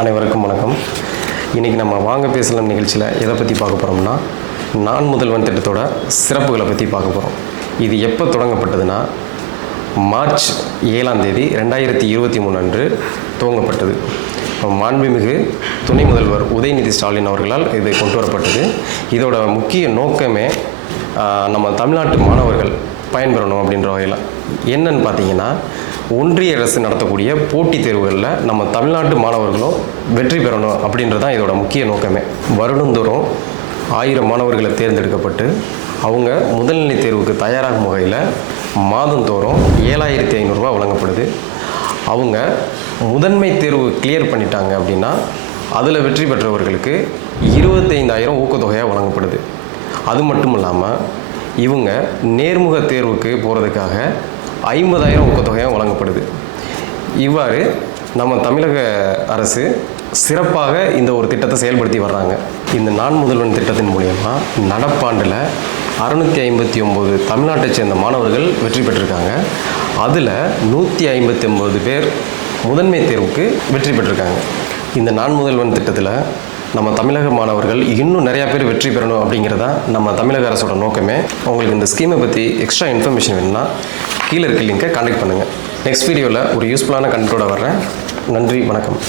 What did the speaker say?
அனைவருக்கும் வணக்கம். இன்றைக்கி நம்ம வாங்க பேசலாம் நிகழ்ச்சியில் எதை பற்றி பார்க்க போகிறோம்னா, நான் முதல்வன் திட்டத்தோட சிறப்புகளை பற்றி பார்க்க போகிறோம். இது எப்போ தொடங்கப்பட்டதுன்னா, மார்ச் 7ஆம் தேதி 2023 அன்று துவங்கப்பட்டது. மாண்புமிகு துணை முதல்வர் உதயநிதி ஸ்டாலின் அவர்களால் இது கொண்டு வரப்பட்டது. இதோட முக்கிய நோக்கமே நம்ம தமிழ்நாட்டு மாணவர்கள் பயன்பெறணும் அப்படின்ற வகையில். என்னன்னு பார்த்தீங்கன்னா, ஒன்றிய அரசு நடத்தக்கூடிய போட்டித் தேர்வுகளில் நம்ம தமிழ்நாட்டு மாணவர்களும் வெற்றி பெறணும் அப்படின்றது தான் இதோட முக்கிய நோக்கமே. வருடந்தோறும் 1000 மாணவர்களை தேர்ந்தெடுக்கப்பட்டு அவங்க முதல்நிலை தேர்வுக்கு தயாராகும் வகையில் மாதந்தோறும் 7500 ரூபா வழங்கப்படுது. அவங்க முதன்மை தேர்வு கிளியர் பண்ணிட்டாங்க அப்படின்னா அதில் வெற்றி பெற்றவர்களுக்கு 25000 ஊக்கத்தொகையாக வழங்கப்படுது. அது மட்டும் இல்லாமல் இவங்க நேர்முக தேர்வுக்கு போகிறதுக்காக 50000 ஊக்கத்தொகையாக வழங்கப்படுது. இவ்வாறு நம்ம தமிழக அரசு சிறப்பாக இந்த ஒரு திட்டத்தை செயல்படுத்தி வர்றாங்க. இந்த நான் முதல்வன் திட்டத்தின் மூலயமா நடப்பாண்டில் 659 தமிழ்நாட்டை சேர்ந்த மாணவர்கள் வெற்றி பெற்றிருக்காங்க. அதில் 159 பேர் முதன்மை தேர்வுக்கு வெற்றி பெற்றிருக்காங்க. இந்த நான் முதல்வன் திட்டத்தில் நம்ம தமிழக மாணவர்கள் இன்னும் நிறையா பேர் வெற்றி பெறணும் அப்படிங்கிறதா நம்ம தமிழக அரசோட நோக்கமே. உங்களுக்கு இந்த ஸ்கீமை பற்றி எக்ஸ்ட்ரா இன்ஃபர்மேஷன் வேணும்னா கீழே இருக்க லிங்கை கான்டெக்ட் பண்ணுங்கள். நெக்ஸ்ட் வீடியோவில் ஒரு யூஸ்ஃபுல்லான கண்டென்ட்டோட வர்றேன். நன்றி, வணக்கம்.